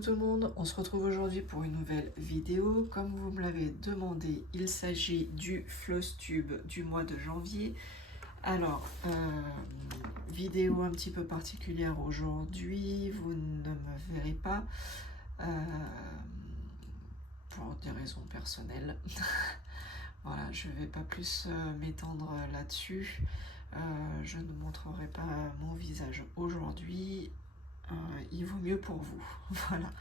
Coucou tout le monde, on se retrouve aujourd'hui pour une nouvelle vidéo. Comme vous me l'avez demandé, il s'agit du Flosstube du mois de janvier. Alors, vidéo un petit peu particulière aujourd'hui, vous ne me verrez pas pour des raisons personnelles. Voilà, je ne vais pas plus m'étendre là-dessus. Je ne montrerai pas mon visage aujourd'hui. Il vaut mieux pour vous. Voilà,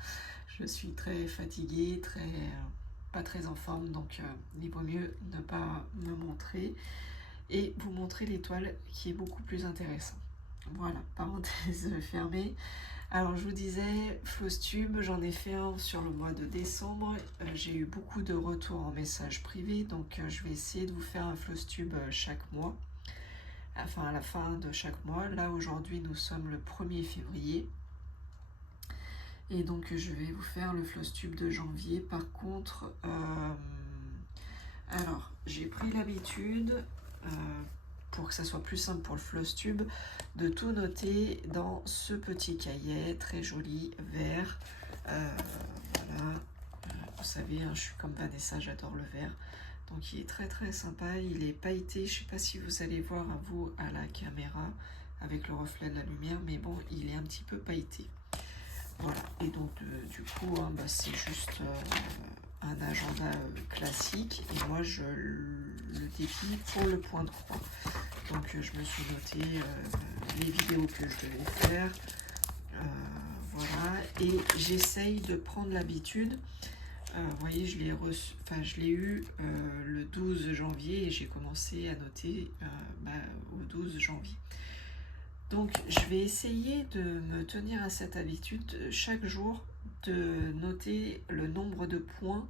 je suis très fatiguée, pas très en forme, donc il vaut mieux ne pas me montrer et vous montrer l'étoile qui est beaucoup plus intéressant. Voilà, parenthèse fermée. Alors je vous disais, Flosstube, j'en ai fait un sur le mois de décembre. J'ai eu beaucoup de retours en message privé, donc je vais essayer de vous faire un Flosstube chaque mois. Enfin, à la fin de chaque mois. Là, aujourd'hui, nous sommes le 1er février. Et donc, je vais vous faire le Flosstube de janvier. Par contre, alors, j'ai pris l'habitude, pour que ça soit plus simple pour le Flosstube, de tout noter dans ce petit cahier très joli, vert. Voilà, vous savez, hein, je suis comme Vanessa, j'adore le vert. Donc il est très très sympa, il est pailleté, je ne sais pas si vous allez voir à vous à la caméra avec le reflet de la lumière, mais bon, il est un petit peu pailleté. Voilà, et donc du coup, hein, c'est juste un agenda classique, et moi je le déplie pour le point de croix. Donc je me suis noté les vidéos que je devais faire, voilà, et j'essaye de prendre l'habitude. Vous voyez, je l'ai eu le 12 janvier et j'ai commencé à noter au 12 janvier. Donc, je vais essayer de me tenir à cette habitude chaque jour de noter le nombre de points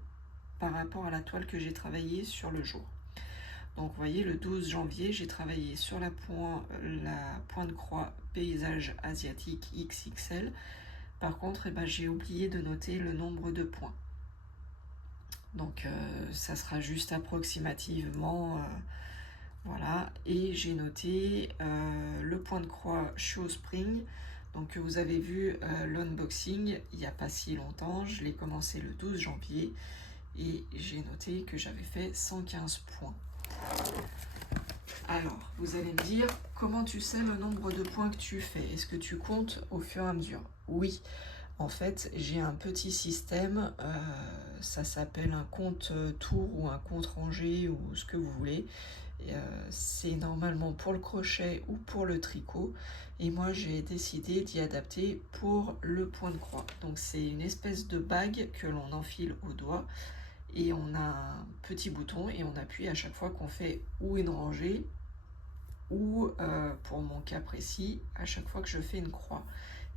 par rapport à la toile que j'ai travaillée sur le jour. Donc, vous voyez, le 12 janvier, j'ai travaillé sur la pointe croix paysage asiatique XXL. Par contre, j'ai oublié de noter le nombre de points. Donc ça sera juste approximativement, voilà. Et j'ai noté le point de croix Show Spring. Donc vous avez vu l'unboxing il n'y a pas si longtemps. Je l'ai commencé le 12 janvier et j'ai noté que j'avais fait 115 points. Alors, vous allez me dire, comment tu sais le nombre de points que tu fais? Est-ce que tu comptes au fur et à mesure? Oui. En fait, j'ai un petit système, ça s'appelle un compte tour ou un compte rangé ou ce que vous voulez. C'est normalement pour le crochet ou pour le tricot. Et moi, j'ai décidé d'y adapter pour le point de croix. Donc, c'est une espèce de bague que l'on enfile au doigt. Et on a un petit bouton et on appuie à chaque fois qu'on fait ou une rangée ou, pour mon cas précis, à chaque fois que je fais une croix.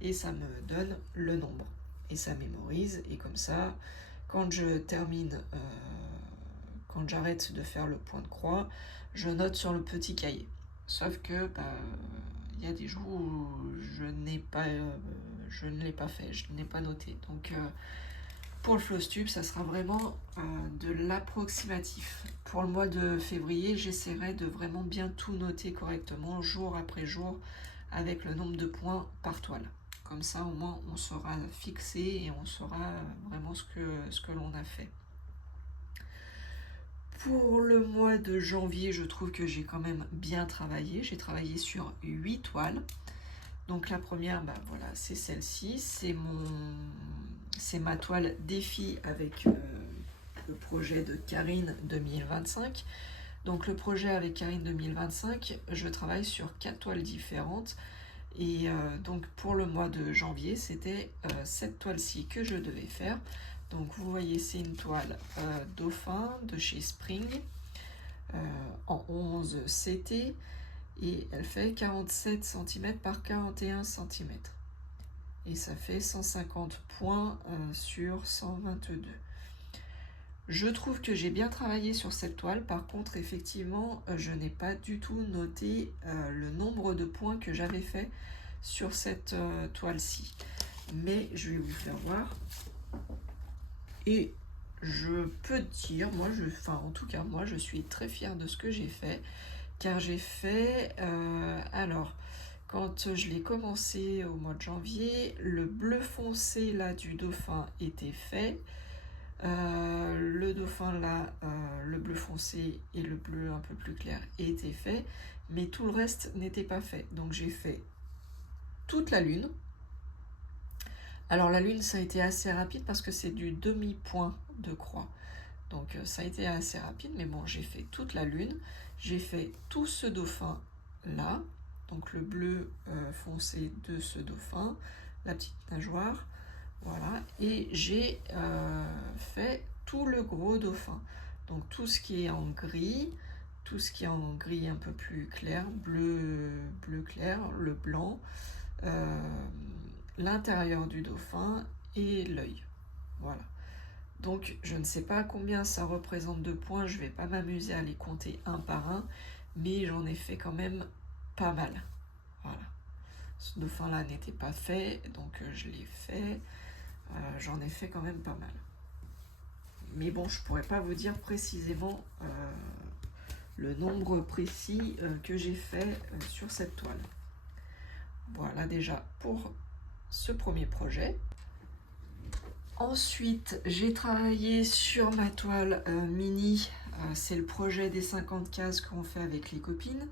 Et ça me donne le nombre et ça mémorise, et comme ça quand je termine, quand j'arrête de faire le point de croix, je note sur le petit cahier. Sauf que y a des jours où je ne l'ai pas fait, je n'ai pas noté. Donc pour le Flosstube, ça sera vraiment de l'approximatif. Pour le mois de février, j'essaierai de vraiment bien tout noter correctement, jour après jour, avec le nombre de points par toile. Comme ça, au moins, on sera fixé et on saura vraiment ce que l'on a fait. Pour le mois de janvier, je trouve que j'ai quand même bien travaillé. J'ai travaillé sur 8 toiles. Donc la première, voilà, c'est celle-ci. C'est ma toile défi avec le projet de Karine 2025. Donc le projet avec Karine 2025, je travaille sur 4 toiles différentes. Et donc pour le mois de janvier, c'était cette toile-ci que je devais faire. Donc vous voyez, c'est une toile dauphin de chez Spring en 11 CT et elle fait 47 cm par 41 cm. Et ça fait 150 points sur 122. Je trouve que j'ai bien travaillé sur cette toile. Par contre, effectivement, je n'ai pas du tout noté le nombre de points que j'avais fait sur cette toile-ci. Mais je vais vous faire voir. Et je peux dire, en tout cas, moi, je suis très fière de ce que j'ai fait. Car j'ai fait, alors, Quand je l'ai commencé au mois de janvier, le bleu foncé là du dauphin était fait. Le dauphin là, le bleu foncé et le bleu un peu plus clair étaient faits, mais tout le reste n'était pas fait. Donc j'ai fait toute la lune. Alors la lune, ça a été assez rapide parce que c'est du demi-point de croix. Donc ça a été assez rapide, mais bon, j'ai fait toute la lune. J'ai fait tout ce dauphin là, donc le bleu foncé de ce dauphin, la petite nageoire, voilà. Et j'ai fait tout le gros dauphin. Donc tout ce qui est en gris, tout ce qui est en gris un peu plus clair, bleu clair, le blanc, l'intérieur du dauphin et l'œil. Voilà. Donc je ne sais pas combien ça représente de points, je ne vais pas m'amuser à les compter un par un, mais j'en ai fait quand même pas mal. Voilà. Ce dauphin-là n'était pas fait, donc je l'ai fait. J'en ai fait quand même pas mal. Mais bon, je ne pourrais pas vous dire précisément le nombre précis que j'ai fait sur cette toile. Voilà déjà pour ce premier projet. Ensuite, j'ai travaillé sur ma toile mini. C'est le projet des 50 cases qu'on fait avec les copines.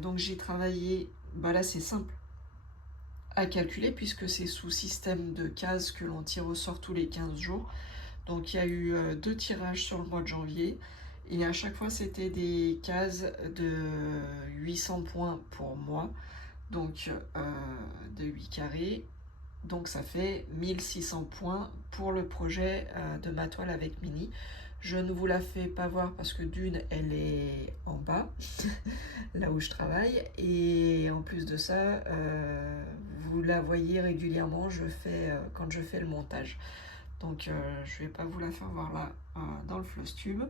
Donc j'ai travaillé, là c'est simple à calculer puisque c'est sous système de cases que l'on tire au sort tous les 15 jours. Donc il y a eu 2 tirages sur le mois de janvier. Et à chaque fois c'était des cases de 800 points pour moi. Donc de 8 carrés. Donc ça fait 1600 points pour le projet de ma toile avec Mini. Je ne vous la fais pas voir parce que d'une, elle est en bas, là où je travaille. Et en plus de ça, vous la voyez régulièrement quand je fais le montage. Donc je ne vais pas vous la faire voir là dans le Flosstube.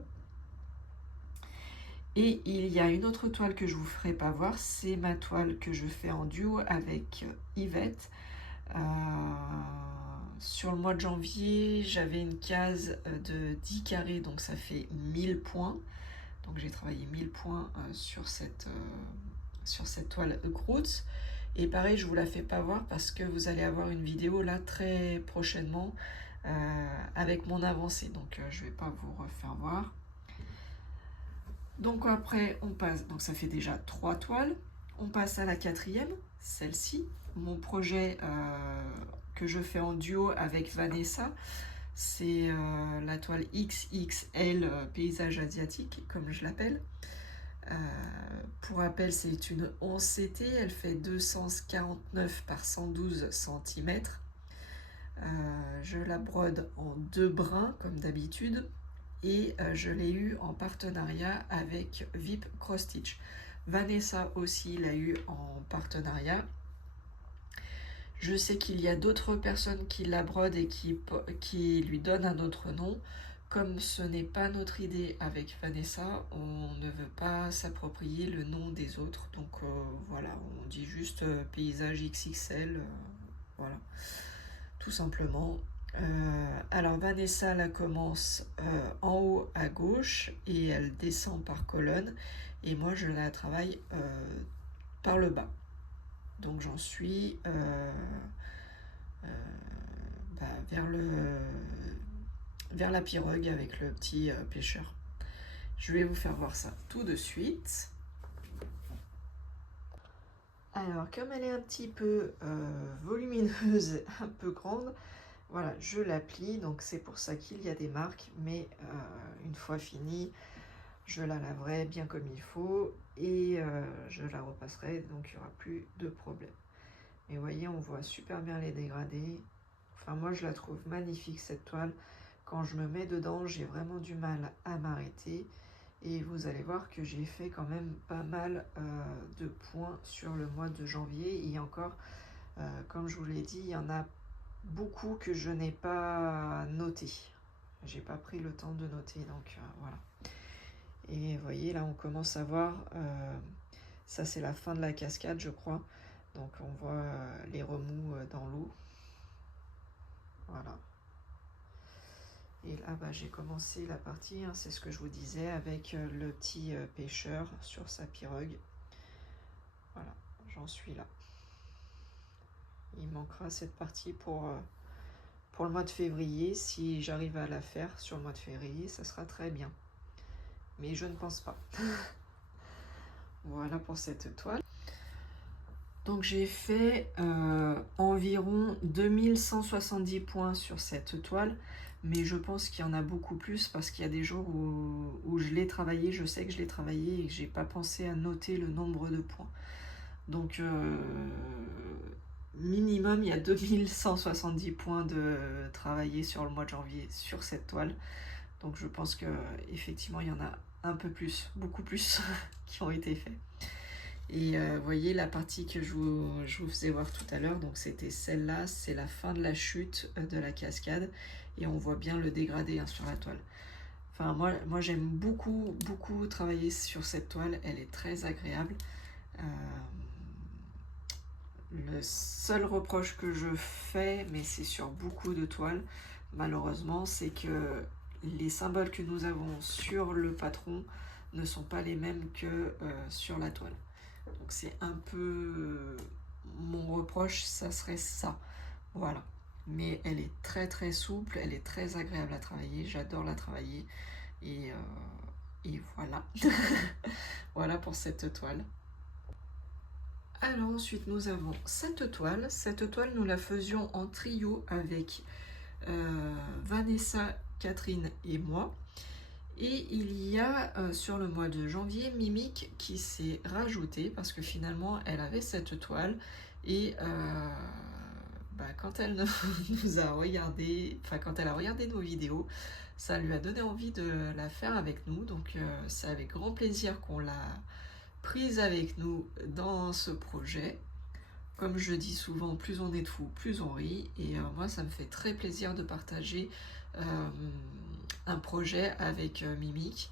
Et il y a une autre toile que je ne vous ferai pas voir, c'est ma toile que je fais en duo avec Yvette. Sur le mois de janvier, j'avais une case de 10 carrés, donc ça fait 1000 points. Donc j'ai travaillé 1000 points sur cette toile Grootz. Et pareil, je ne vous la fais pas voir parce que vous allez avoir une vidéo là très prochainement avec mon avancée. Donc je ne vais pas vous refaire voir. Donc après, on passe, donc ça fait déjà 3 toiles. On passe à la 4e, celle-ci. Mon projet que je fais en duo avec Vanessa, c'est la toile XXL paysage asiatique, comme je l'appelle. Pour rappel, c'est une 11 CT, elle fait 249 par 112 cm. Je la brode en 2 brins, comme d'habitude. Et je l'ai eu en partenariat avec VIP Cross Stitch. Vanessa aussi l'a eu en partenariat. Je sais qu'il y a d'autres personnes qui la brodent et qui lui donnent un autre nom. Comme ce n'est pas notre idée avec Vanessa, on ne veut pas s'approprier le nom des autres. Donc voilà, on dit juste paysage XXL, voilà, tout simplement. Alors Vanessa la commence en haut à gauche et elle descend par colonne et moi je la travaille par le bas. Donc j'en suis vers la pirogue avec le petit pêcheur. Je vais vous faire voir ça tout de suite. Alors comme elle est un petit peu volumineuse, un peu grande, voilà, je la plie, donc c'est pour ça qu'il y a des marques, mais une fois finie, je la laverai bien comme il faut et je la repasserai, donc il n'y aura plus de problème. Et vous voyez, on voit super bien les dégradés. Enfin, moi, je la trouve magnifique, cette toile. Quand je me mets dedans, j'ai vraiment du mal à m'arrêter. Et vous allez voir que j'ai fait quand même pas mal de points sur le mois de janvier. Et encore, comme je vous l'ai dit, il y en a beaucoup que je n'ai pas noté. J'ai pas pris le temps de noter, donc voilà. Et vous voyez, là, on commence à voir, ça c'est la fin de la cascade, je crois. Donc on voit les remous dans l'eau. Voilà. Et là, j'ai commencé la partie, hein, c'est ce que je vous disais, avec le petit pêcheur sur sa pirogue. Voilà, j'en suis là. Il manquera cette partie pour le mois de février. Si j'arrive à la faire sur le mois de février, ça sera très bien. Mais je ne pense pas. Voilà pour cette toile. Donc j'ai fait environ 2170 points sur cette toile. Mais je pense qu'il y en a beaucoup plus parce qu'il y a des jours où je l'ai travaillé. Je sais que je l'ai travaillé et que j'ai pas pensé à noter le nombre de points. Donc minimum, il y a 2170 points de travailler sur le mois de janvier sur cette toile. Donc je pense que effectivement il y en a un peu plus, beaucoup plus qui ont été faits. Et vous voyez la partie que je vous faisais voir tout à l'heure, donc c'était celle-là, c'est la fin de la chute de la cascade et on voit bien le dégradé sur la toile. Enfin moi j'aime beaucoup travailler sur cette toile, elle est très agréable. Le seul reproche que je fais, mais c'est sur beaucoup de toiles, malheureusement, c'est que les symboles que nous avons sur le patron ne sont pas les mêmes que sur la toile. Donc c'est un peu mon reproche, ça serait ça. Voilà. Mais elle est très souple, elle est très agréable à travailler, j'adore la travailler. Et voilà. Voilà pour cette toile. Alors ensuite nous avons cette toile. Cette toile nous la faisions en trio avec Vanessa, Catherine et moi. Et il y a sur le mois de janvier Mimique qui s'est rajoutée parce que finalement elle avait cette toile et quand elle nous a regardé, quand elle a regardé nos vidéos, ça lui a donné envie de la faire avec nous. Donc c'est avec grand plaisir qu'on l'a prise avec nous dans ce projet. Comme je dis souvent, plus on est de fous, plus on rit. Et moi, ça me fait très plaisir de partager un projet avec Mimique,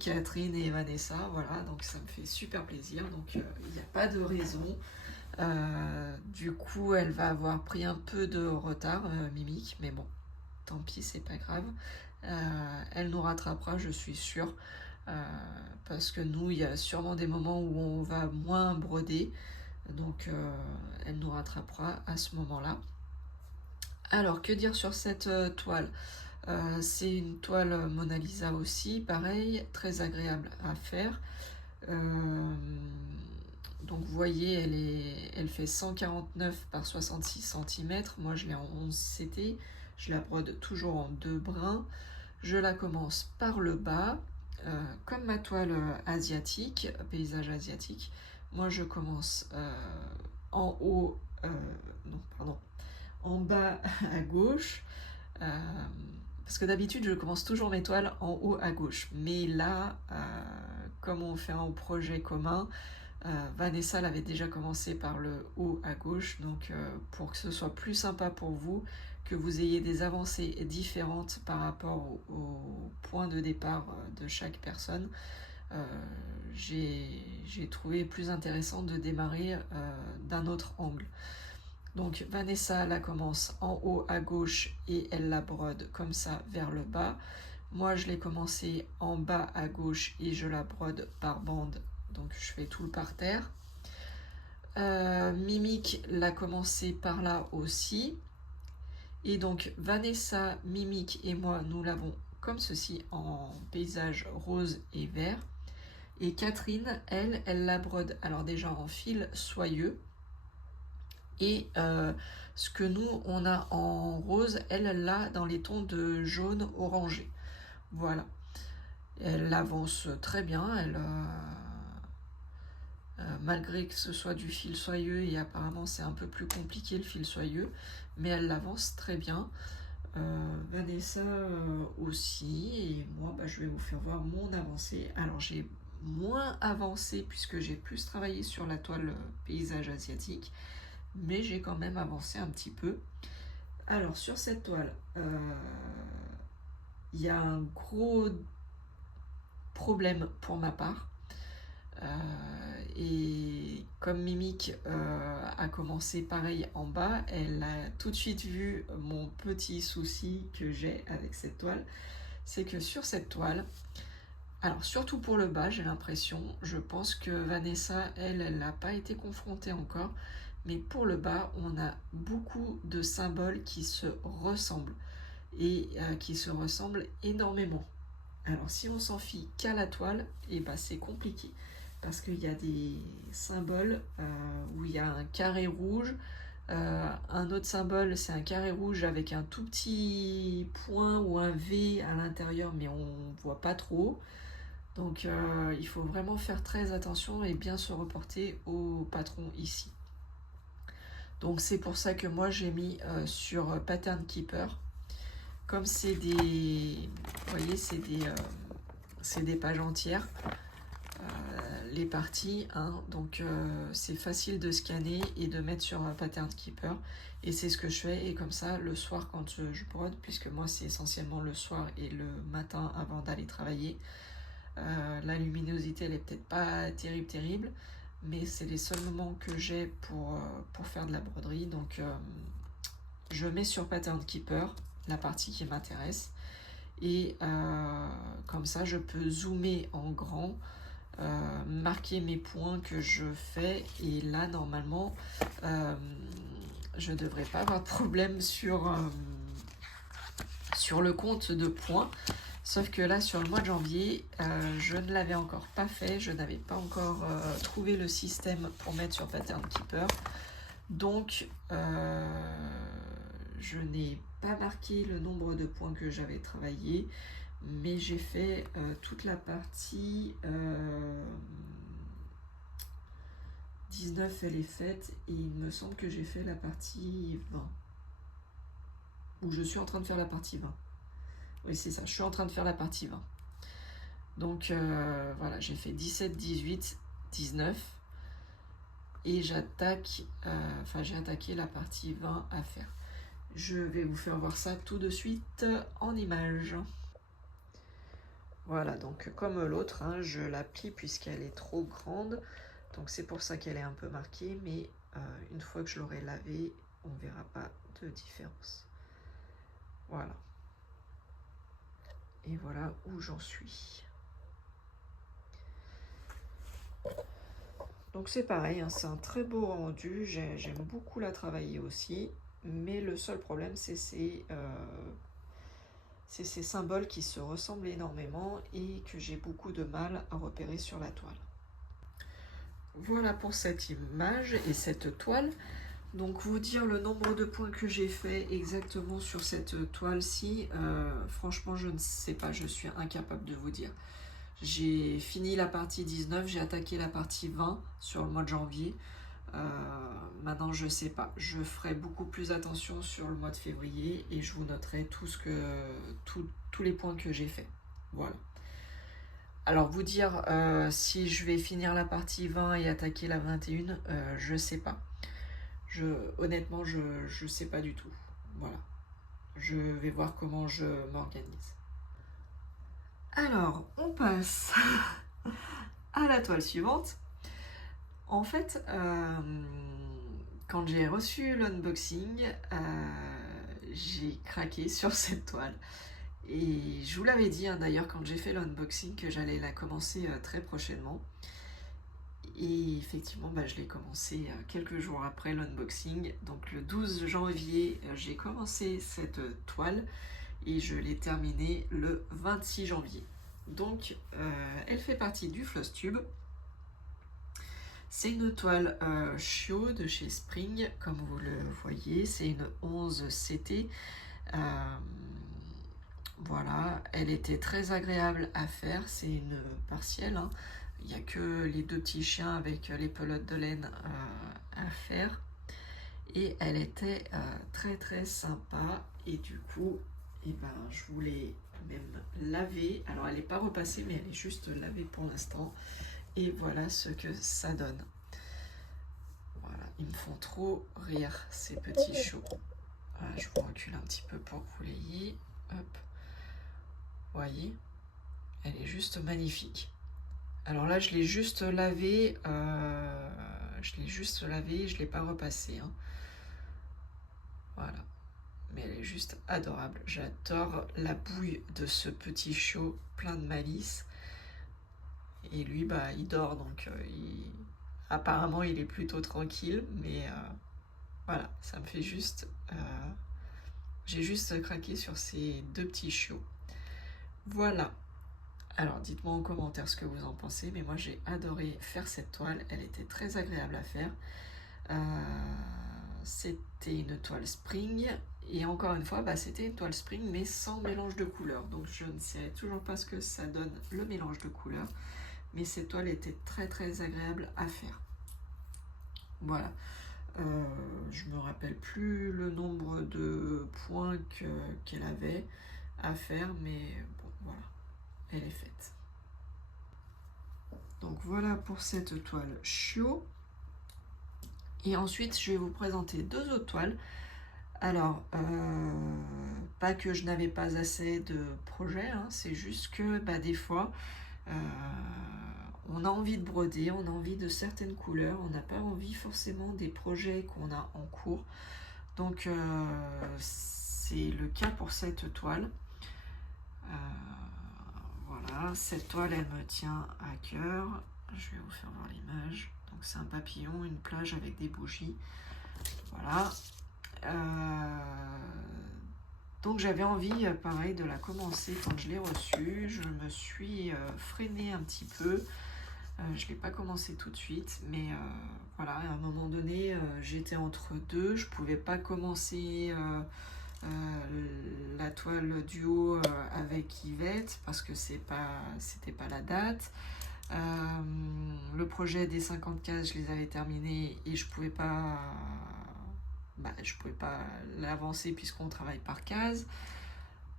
Catherine et Vanessa. Voilà, donc ça me fait super plaisir. Donc il n'y a pas de raison. Du coup, elle va avoir pris un peu de retard, Mimique, mais bon, tant pis, c'est pas grave. Elle nous rattrapera, je suis sûre. Parce que nous, il y a sûrement des moments où on va moins broder, donc elle nous rattrapera à ce moment-là. Alors, que dire sur cette toile? C'est une toile Mona Lisa aussi, pareil, très agréable à faire. Donc vous voyez, elle fait 149 par 66 cm, moi je l'ai en 11 CT, je la brode toujours en 2 brins, je la commence par le bas. Comme ma toile asiatique, paysage asiatique, moi je commence en haut, en bas à gauche, parce que d'habitude je commence toujours mes toiles en haut à gauche, mais là, comme on fait un projet commun, Vanessa l'avait déjà commencé par le haut à gauche, donc pour que ce soit plus sympa pour vous, que vous ayez des avancées différentes par rapport au point de départ de chaque personne, j'ai trouvé plus intéressant de démarrer d'un autre angle. Donc Vanessa la commence en haut à gauche et elle la brode comme ça vers le bas. Moi je l'ai commencé en bas à gauche et je la brode par bande, donc je fais tout le parterre. Mimique l'a commencé par là aussi. Et donc Vanessa, Mimique et moi, nous l'avons comme ceci en paysage rose et vert. Et Catherine, elle la brode alors déjà en fil soyeux. Et ce que nous, on a en rose, elle l'a dans les tons de jaune orangé. Voilà. Elle avance très bien, malgré que ce soit du fil soyeux, et apparemment c'est un peu plus compliqué le fil soyeux, mais elle avance très bien. Vanessa aussi, et moi je vais vous faire voir mon avancée. Alors j'ai moins avancé puisque j'ai plus travaillé sur la toile paysage asiatique, mais j'ai quand même avancé un petit peu. Alors sur cette toile, il y a un gros problème pour ma part. Et comme Mimique a commencé pareil en bas, elle a tout de suite vu mon petit souci que j'ai avec cette toile. C'est que sur cette toile, Alors, surtout pour le bas, j'ai l'impression. Je pense que Vanessa, elle n'a pas été confrontée encore. Mais pour le bas, on a beaucoup de symboles qui se ressemblent. Et qui se ressemblent énormément. Alors, si on s'en fie qu'à la toile, et ben, c'est compliqué. Parce qu'il y a des symboles où il y a un carré rouge. Un autre symbole, c'est un carré rouge avec un tout petit point ou un V à l'intérieur, mais on ne voit pas trop. Donc il faut vraiment faire très attention et bien se reporter au patron ici. Donc c'est pour ça que moi j'ai mis sur Pattern Keeper. Comme c'est des, vous voyez, c'est des pages entières, les parties, hein, donc c'est facile de scanner et de mettre sur Pattern Keeper. Et c'est ce que je fais. Et comme ça, le soir quand je brode, puisque moi c'est essentiellement le soir et le matin avant d'aller travailler, la luminosité elle est peut-être pas terrible, mais c'est les seuls moments que j'ai pour faire de la broderie. Donc je mets sur Pattern Keeper la partie qui m'intéresse et comme ça je peux zoomer en grand, marquer mes points que je fais, et là normalement je devrais pas avoir de problème sur le compte de points. Sauf que là, sur le mois de janvier, je ne l'avais encore pas fait. Je n'avais pas encore trouvé le système pour mettre sur Pattern Keeper. Donc, je n'ai pas marqué le nombre de points que j'avais travaillé. Mais j'ai fait toute la partie 19, elle est faite. Et il me semble que j'ai fait la partie 20. Ou je suis en train de faire la partie 20. Oui, c'est ça, je suis en train de faire la partie 20. Donc voilà, j'ai fait 17, 18, 19. Et j'attaque, j'ai attaqué la partie 20 à faire. Je vais vous faire voir ça tout de suite en image. Voilà, donc comme l'autre, hein, je la plie puisqu'elle est trop grande. Donc c'est pour ça qu'elle est un peu marquée. Mais une fois que je l'aurai lavée, on ne verra pas de différence. Voilà. Et voilà où j'en suis. Donc c'est pareil, hein, c'est un très beau rendu, j'aime beaucoup la travailler aussi, mais le seul problème c'est ces symboles qui se ressemblent énormément et que j'ai beaucoup de mal à repérer sur la toile. Voilà pour cette image et cette toile. Donc vous dire le nombre de points que j'ai fait exactement sur cette toile-ci, franchement je ne sais pas, je suis incapable de vous dire. J'ai fini la partie 19, j'ai attaqué la partie 20 sur le mois de janvier. Maintenant, je sais pas. Je ferai beaucoup plus attention sur le mois de février et je vous noterai tous les points que j'ai fait. Voilà. Alors, vous dire si je vais finir la partie 20 et attaquer la 21, je sais pas. Honnêtement, je sais pas du tout. Voilà. Je vais voir comment je m'organise. Alors, on passe à la toile suivante. En fait, quand j'ai reçu l'unboxing, j'ai craqué sur cette toile. Et je vous l'avais dit hein, d'ailleurs quand j'ai fait l'unboxing que j'allais la commencer très prochainement. Et effectivement, je l'ai commencé quelques jours après l'unboxing. Donc le 12 janvier, j'ai commencé cette toile et je l'ai terminée le 26 janvier. Donc elle fait partie du Flosstube. C'est une toile Chio de chez Spring, comme vous le voyez. C'est une 11 CT. Voilà, elle était très agréable à faire. C'est une partielle. Hein. Il n'y a que les deux petits chiens avec les pelotes de laine à faire. Et elle était très très sympa. Et du coup, je voulais même laver. Alors elle n'est pas repassée, mais elle est juste lavée pour l'instant. Et voilà ce que ça donne. Voilà, ils me font trop rire, ces petits choux. Voilà, je vous recule un petit peu pour que vous l'ayez. Hop. Voyez, elle est juste magnifique. Alors là, je l'ai juste lavé. Je ne l'ai pas repassé. Hein. Voilà. Mais elle est juste adorable. J'adore la bouille de ce petit chiot plein de malice. Et lui, bah, il dort, donc apparemment, il est plutôt tranquille. Mais voilà, ça me fait juste... j'ai juste craqué sur ces deux petits chiots. Voilà. Alors, dites-moi en commentaire ce que vous en pensez. Mais moi, j'ai adoré faire cette toile. Elle était très agréable à faire. C'était une toile spring. Et encore une fois, bah, c'était une toile spring, mais sans mélange de couleurs. Donc, je ne sais toujours pas ce que ça donne, le mélange de couleurs. Mais cette toile était très, très agréable à faire. Voilà. Je me rappelle plus le nombre de points qu'elle avait à faire, mais bon, voilà, elle est faite. Donc voilà pour cette toile chiot. Et ensuite, je vais vous présenter deux autres toiles. Alors, pas que je n'avais pas assez de projets, hein, c'est juste que bah, des fois, on a envie de broder, on a envie de certaines couleurs, on n'a pas envie forcément des projets qu'on a en cours. Donc c'est le cas pour cette toile. Voilà, cette toile elle me tient à cœur. Je vais vous faire voir l'image. Donc c'est un papillon, une plage avec des bougies. Voilà. Donc j'avais envie, pareil, de la commencer quand je l'ai reçue. Je me suis freinée un petit peu. Je ne l'ai pas commencé tout de suite, mais voilà, à un moment donné, j'étais entre deux. Je ne pouvais pas commencer la toile duo avec Yvette parce que c'était pas la date. Le projet des 50 cases, je les avais terminés et je pouvais pas l'avancer puisqu'on travaille par case.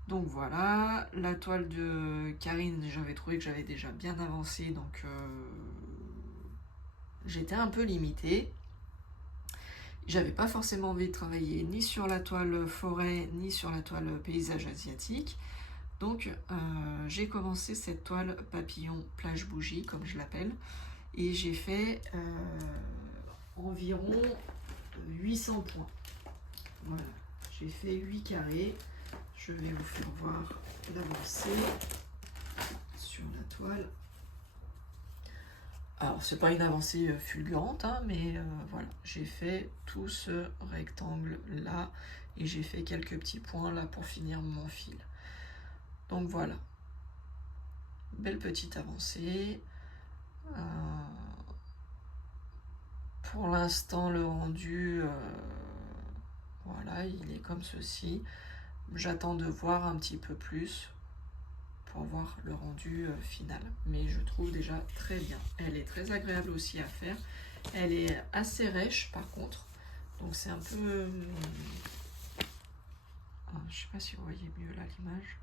Donc voilà, la toile de Karine, j'avais trouvé que j'avais déjà bien avancé, donc j'étais un peu limitée. J'avais pas forcément envie de travailler ni sur la toile forêt, ni sur la toile paysage asiatique. Donc j'ai commencé cette toile papillon plage bougie, comme je l'appelle, et j'ai fait environ 800 points. Voilà, j'ai fait 8 carrés. Je vais vous faire voir l'avancée sur la toile. Alors, c'est pas une avancée fulgurante, hein, mais voilà, j'ai fait tout ce rectangle là et j'ai fait quelques petits points là pour finir mon fil. Donc voilà, belle petite avancée. Pour l'instant, le rendu, voilà, il est comme ceci. J'attends de voir un petit peu plus pour voir le rendu final, mais je trouve déjà très bien. Elle est très agréable aussi à faire. Elle est assez rêche par contre, donc c'est un peu... je sais pas si vous voyez mieux là l'image.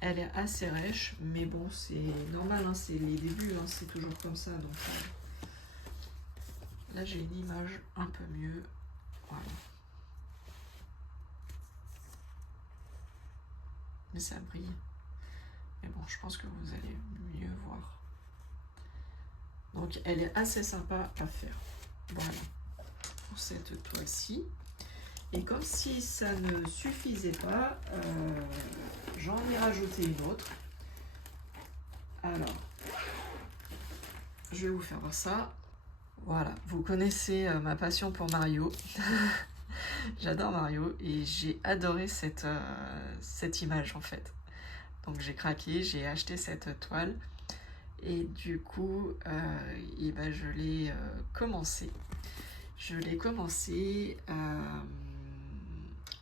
Elle est assez rêche, mais bon, c'est normal, hein, c'est les débuts, hein, c'est toujours comme ça. Donc là, j'ai une image un peu mieux. Voilà. Mais ça brille. Mais bon, je pense que vous allez mieux voir. Donc, elle est assez sympa à faire. Voilà, pour cette toile-ci. Et comme si ça ne suffisait pas, j'en ai rajouté une autre. Alors, je vais vous faire voir ça. Voilà, vous connaissez ma passion pour Mario. J'adore Mario et j'ai adoré cette image en fait. Donc j'ai craqué, j'ai acheté cette toile et du coup je l'ai commencé.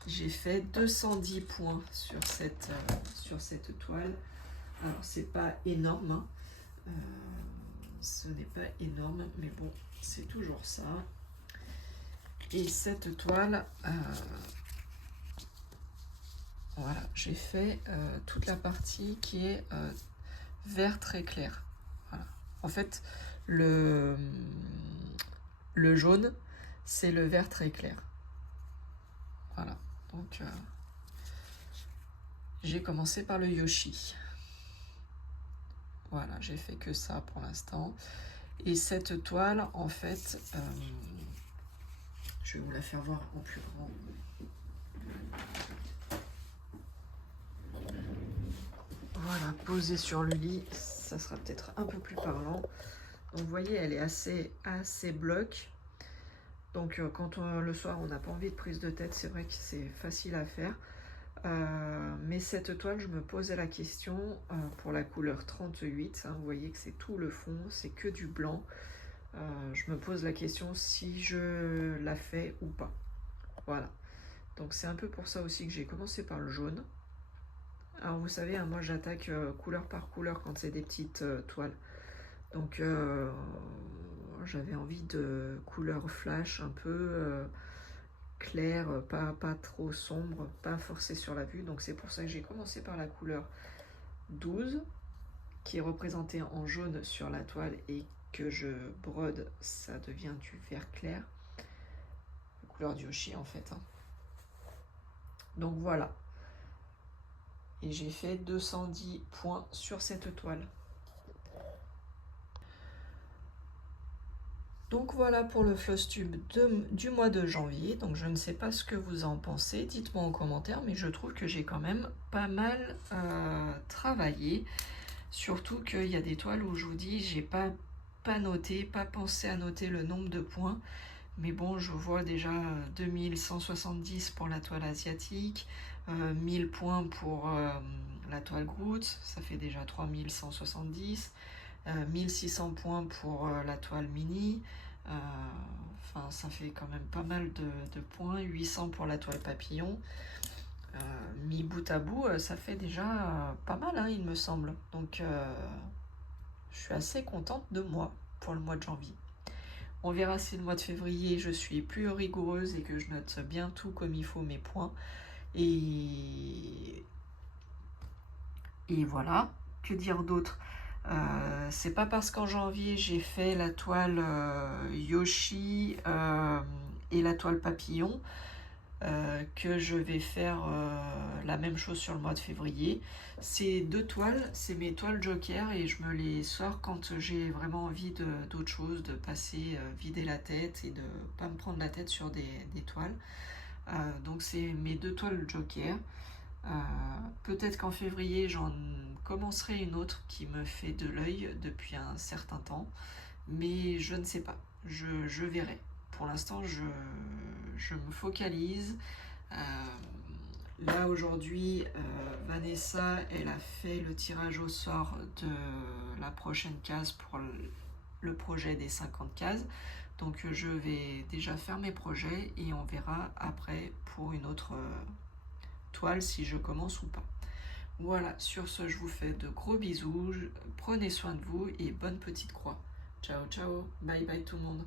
J'ai fait 210 points sur cette toile. Alors c'est pas énorme, hein. Ce n'est pas énorme, mais bon, c'est toujours ça. Et cette toile, voilà, j'ai fait toute la partie qui est vert très clair. Voilà. En fait, le jaune, c'est le vert très clair. Voilà, donc j'ai commencé par le Yoshi. Voilà, j'ai fait que ça pour l'instant. Et cette toile, en fait, je vais vous la faire voir en plus grand. Voilà, posée sur le lit, ça sera peut-être un peu plus parlant. Donc vous voyez, elle est assez bloc. Donc quand le soir on n'a pas envie de prise de tête, c'est vrai que c'est facile à faire. Mais cette toile, je me posais la question pour la couleur 38, hein, vous voyez que c'est tout le fond, c'est que du blanc. Je me pose la question si je la fais ou pas. Voilà, donc c'est un peu pour ça aussi que j'ai commencé par le jaune. Alors vous savez, hein, moi j'attaque couleur par couleur quand c'est des petites toiles. Donc j'avais envie de couleur flash un peu clair, pas trop sombre, pas forcé sur la vue. Donc c'est pour ça que j'ai commencé par la couleur 12 qui est représentée en jaune sur la toile et que je brode, ça devient du vert clair. La couleur du Yoshi en fait. Hein. Donc voilà. Et j'ai fait 210 points sur cette toile. Donc voilà pour le Flosstube du mois de janvier. Donc je ne sais pas ce que vous en pensez, dites-moi en commentaire, mais je trouve que j'ai quand même pas mal travaillé. Surtout qu'il y a des toiles où je vous dis, j'ai pas noté, pas pensé à noter le nombre de points. Mais bon, je vois déjà 2170 pour la toile asiatique, 1000 points pour la toile Groot, ça fait déjà 3170. 1600 points pour la toile mini, enfin ça fait quand même pas mal de points, 800 pour la toile papillon, mis bout à bout ça fait déjà pas mal hein, il me semble, donc je suis assez contente de moi pour le mois de janvier. On verra si le mois de février je suis plus rigoureuse et que je note bien tout comme il faut mes points, et voilà, que dire d'autre. C'est pas parce qu'en janvier j'ai fait la toile Yoshi et la toile papillon que je vais faire la même chose sur le mois de février. Ces deux toiles, c'est mes toiles joker et je me les sors quand j'ai vraiment envie d'autre chose, de passer, vider la tête et de pas me prendre la tête sur des toiles. Donc c'est mes deux toiles joker. Peut-être qu'en février j'en commencerai une autre qui me fait de l'œil depuis un certain temps, mais je ne sais pas, je verrai. Pour l'instant je me focalise. Là aujourd'hui Vanessa elle a fait le tirage au sort de la prochaine case pour le projet des 50 cases, donc je vais déjà faire mes projets et on verra après pour une autre toile si je commence ou pas. Voilà, sur ce je vous fais de gros bisous, prenez soin de vous et bonne petite croix. Ciao ciao, bye bye tout le monde.